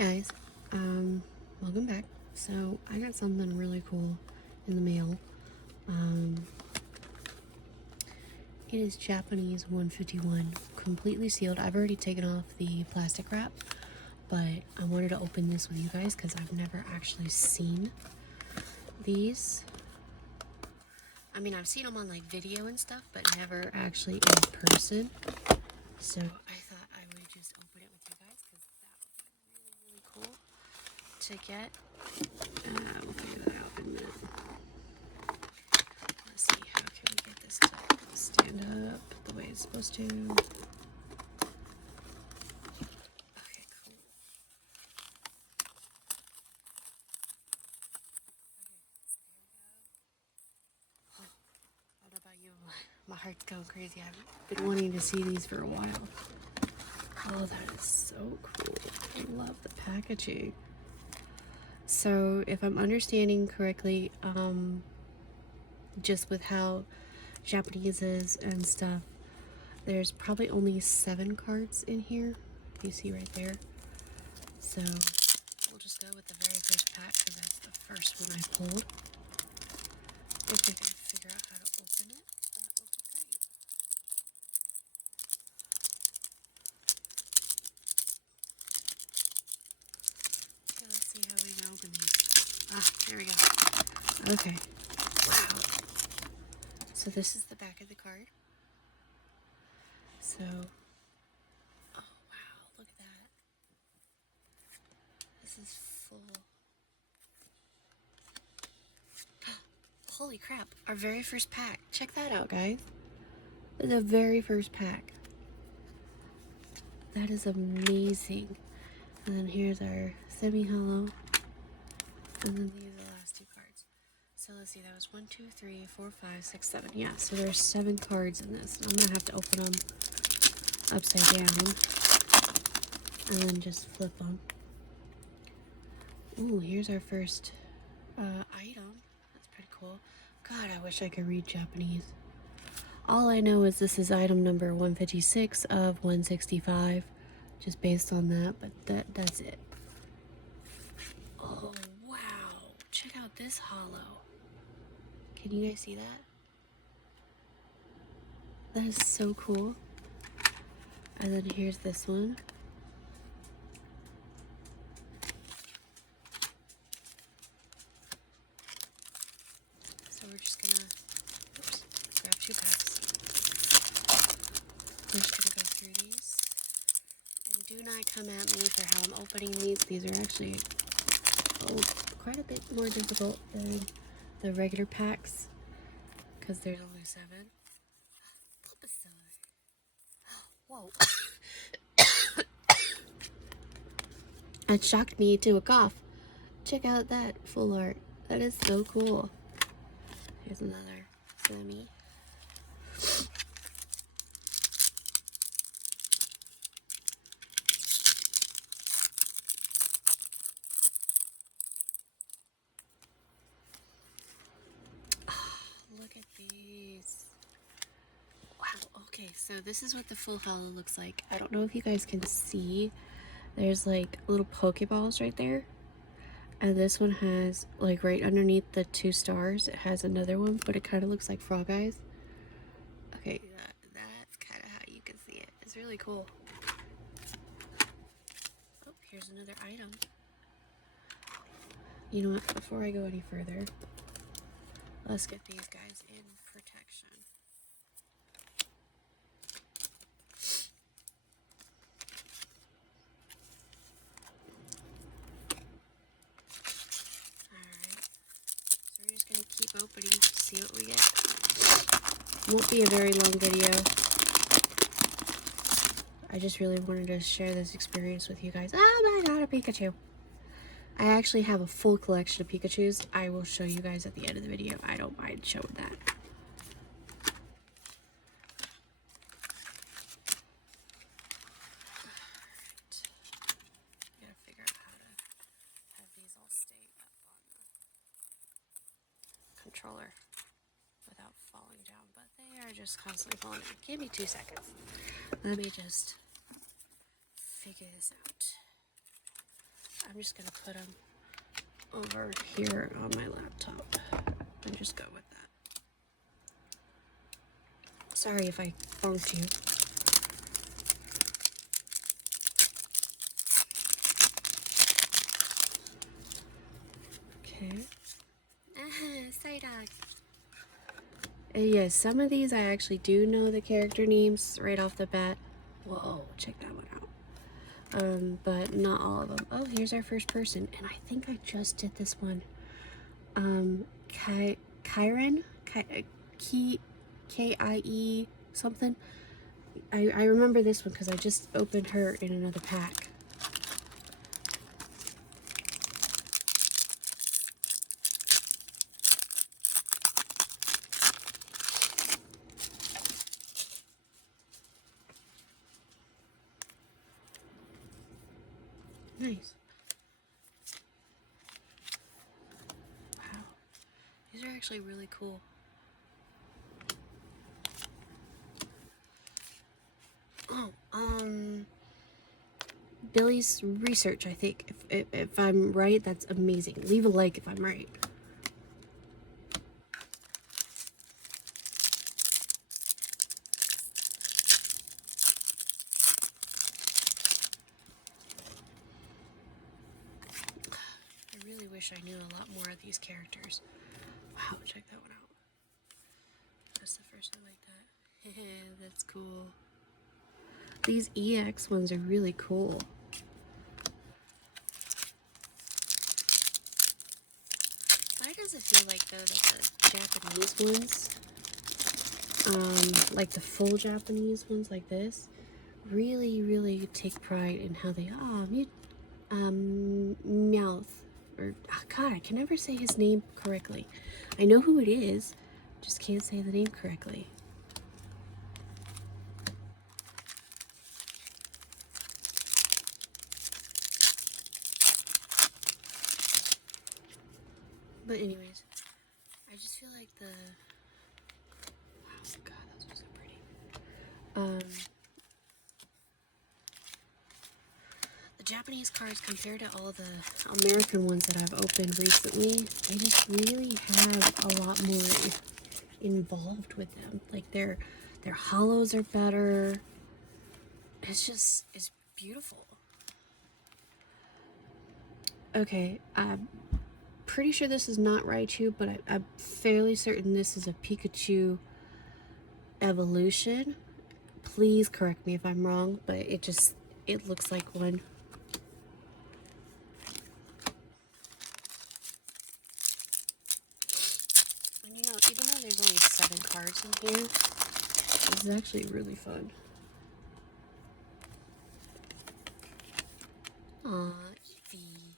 Guys, welcome back. So I got something really cool in the mail. It is Japanese 151, completely sealed. I've already taken off the plastic wrap, but I wanted to open this with you guys because I've never actually seen these. I mean, I've seen them on like video and stuff, but never actually in person. So I thought I would just open it with you guys because that would be really cool to get. We'll figure that out in a minute. Let's see, how can we get this to stand up the way it's supposed to? Okay, cool. Oh, I don't know about you, my heart's going crazy. I've been wanting to see these for a while. Oh, that is so cool. I love the packaging. So, if I'm understanding correctly, just with how Japanese is and stuff, there's probably only 7 cards in here. You see right there. So we'll just go with the very first pack because that's the first one I pulled. If we can figure out how to open it, that would be great. Okay, let's see how we can open these. Ah, there we go. Okay. Wow. So this is the back of the card. So, oh wow, look at that. This is full. Holy crap, our very first pack. Check that out, guys. The very first pack. That is amazing. And then here's our semi-hollow. And then these are the last 2 cards. So let's see, that was 1, 2, 3, 4, 5, 6, 7. Yeah, so there's 7 cards in this. I'm gonna have to open them upside down. And then just flip them. Ooh, here's our first item. That's pretty cool. God, I wish I could read Japanese. All I know is this is item number 156 of 165. Just based on that, but that's it. Oh, wow. Check out this hollow. Can you guys see that? That is so cool. And then here's this one. So we're just gonna, grab 2 packs. We're just gonna go through these. And do not come at me for how I'm opening these. These are actually quite a bit more difficult than the regular packs because there's only 7. Whoa. That shocked me to a cough. Check out that full art. That is so cool. Here's another semi. Look at these. Wow, okay, so this is what the full hollow looks like. I don't know if you guys can see. There's like little Pokeballs right there. And this one has, like right underneath the 2 stars, it has another one, but it kind of looks like frog eyes. Okay, that's kind of how you can see it. It's really cool. Oh, here's another item. You know what, before I go any further, let's get these guys in protection. Alright, so we're just going to keep opening to see what we get. Won't be a very long video. I just really wanted to share this experience with you guys. Oh my god, a Pikachu! I actually have a full collection of Pikachus. I will show you guys at the end of the video. I don't mind showing that. Gotta figure out how to have these all stay up on the controller without falling down, but they are just constantly falling down. Give me 2 seconds. Let me just figure this out. I'm just gonna put them over here on my laptop and just go with that. Sorry if I funked you. Okay. Psyduck. Yes, some of these I actually do know the character names right off the bat. Whoa, check that one out. But not all of them. Oh, here's our first person, and I think I just did this one. Kyren? K-I-E something. I remember this one because I just opened her in another pack. Nice. Wow. These are actually really cool. Oh, Billy's research, I think. If I'm right, that's amazing. Leave a like if I'm right. I really wish I knew a lot more of these characters. Wow, check that one out. That's the first one like that. That's cool. These EX ones are really cool. Why does it feel like, though, that the Japanese ones, like the full Japanese ones like this, really take pride in how they, Meowth, or, oh God, I can never say his name correctly. I know who it is, just can't say the name correctly. But anyways, I just feel like the, wow, God, those are so pretty. The Japanese cards compared to all the American ones that I've opened recently, they just really have a lot more involved with them. Like their hollows are better. It's beautiful. Okay, I'm pretty sure this is not Raichu, but I'm fairly certain this is a Pikachu evolution. Please correct me if I'm wrong, but it looks like one. And you know, even though there's only 7 cards in here, this is actually really fun. Aww, Eevee.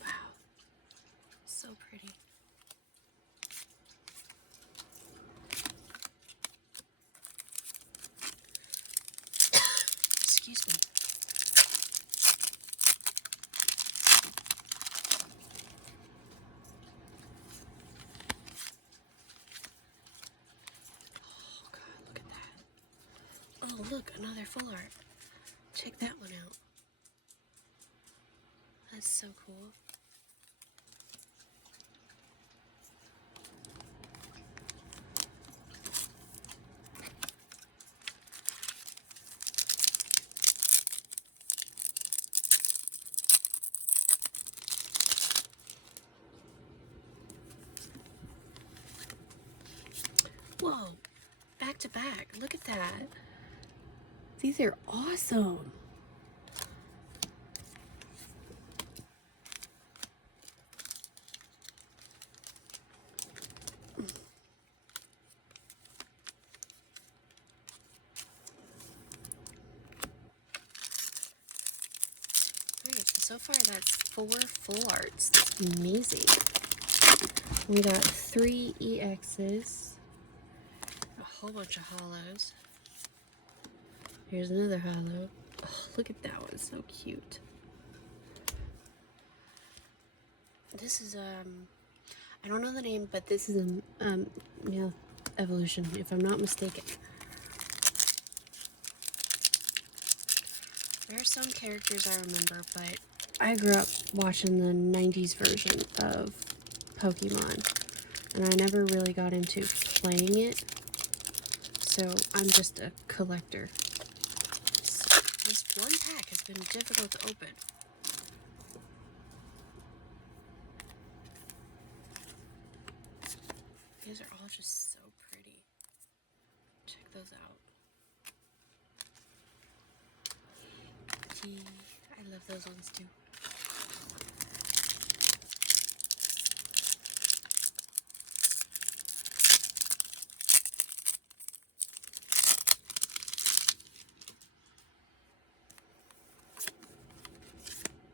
Wow, so pretty. Excuse me. Oh God, look at that. Oh look, another full art. Check that one out. That's so cool. Whoa, back to back. Look at that. These are awesome. Alright, so far that's 4 full arts. That's amazing. We got 3 EXs, a whole bunch of hollows. Here's another hollow. Oh, look at that one, so cute. This is I don't know the name, but this is a male evolution, if I'm not mistaken. There are some characters I remember, but I grew up watching the 90s version of Pokemon, and I never really got into playing it, so I'm just a collector. This one pack has been difficult to open. These are all just so pretty. Check those out. Gee, I love those ones too.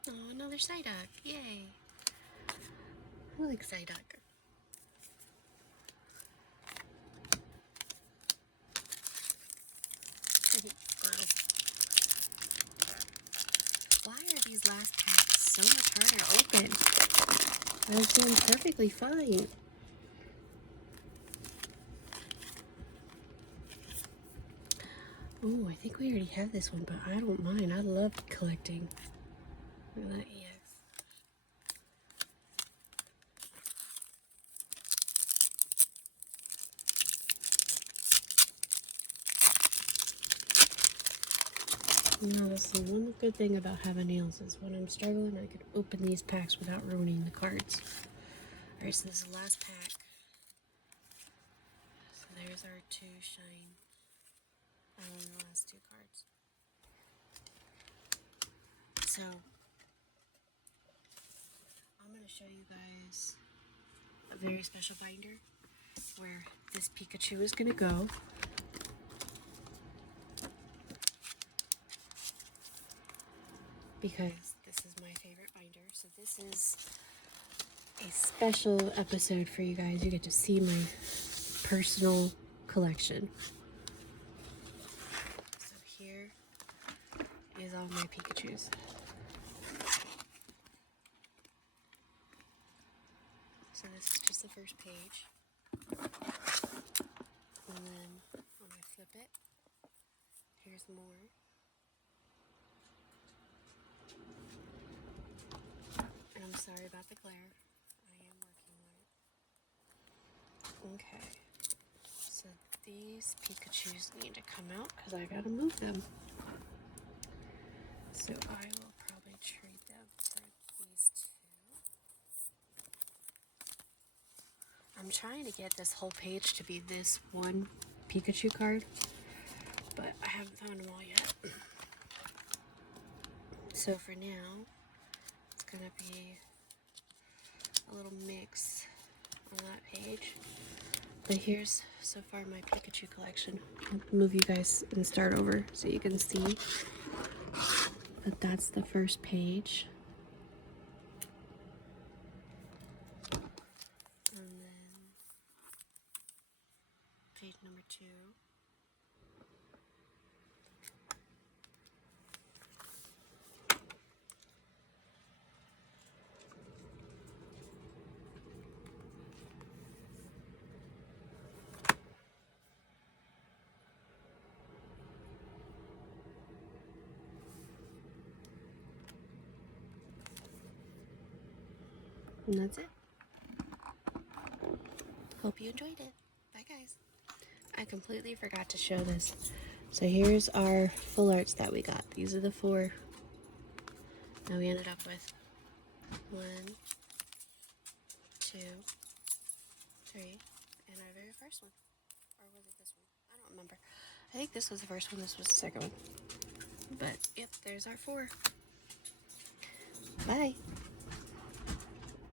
Oh, another Psyduck. Yay. I like Psyduck. Wow. Why are these last packs so much harder to open? I was doing perfectly fine. Oh, I think we already have this one, but I don't mind. I love collecting. Look at that EX. Now, see, one good thing about having nails is when I'm struggling, I can open these packs without ruining the cards. Alright, so this is the last pack. So there's our two shine. And the last two cards. So, I'm going to show you guys a very special binder where this Pikachu is going to go. Because this is my favorite binder. So this is a special episode for you guys. You get to see my personal collection. So here is all my Pikachus. So this is just the first page. And then when I flip it, here's more. And I'm sorry about the glare. I am working on it. Okay. So these Pikachus need to come out because I gotta move them. So I will probably trade them for these two. I'm trying to get this whole page to be this one Pikachu card, but I haven't found them all yet. So for now, it's gonna be a little mix on that page. But here's so far my Pikachu collection. I'll move you guys and start over so you can see that that's the first page. And then page number 2. And that's it. Hope you enjoyed it. Bye guys. I completely forgot to show this. So here's our full arts that we got. These are the 4 that we ended up with. 1, 2, 3, and our very first one. Or was it this one? I don't remember. I think this was the first one, this was the second one. But, yep, there's our 4. Bye.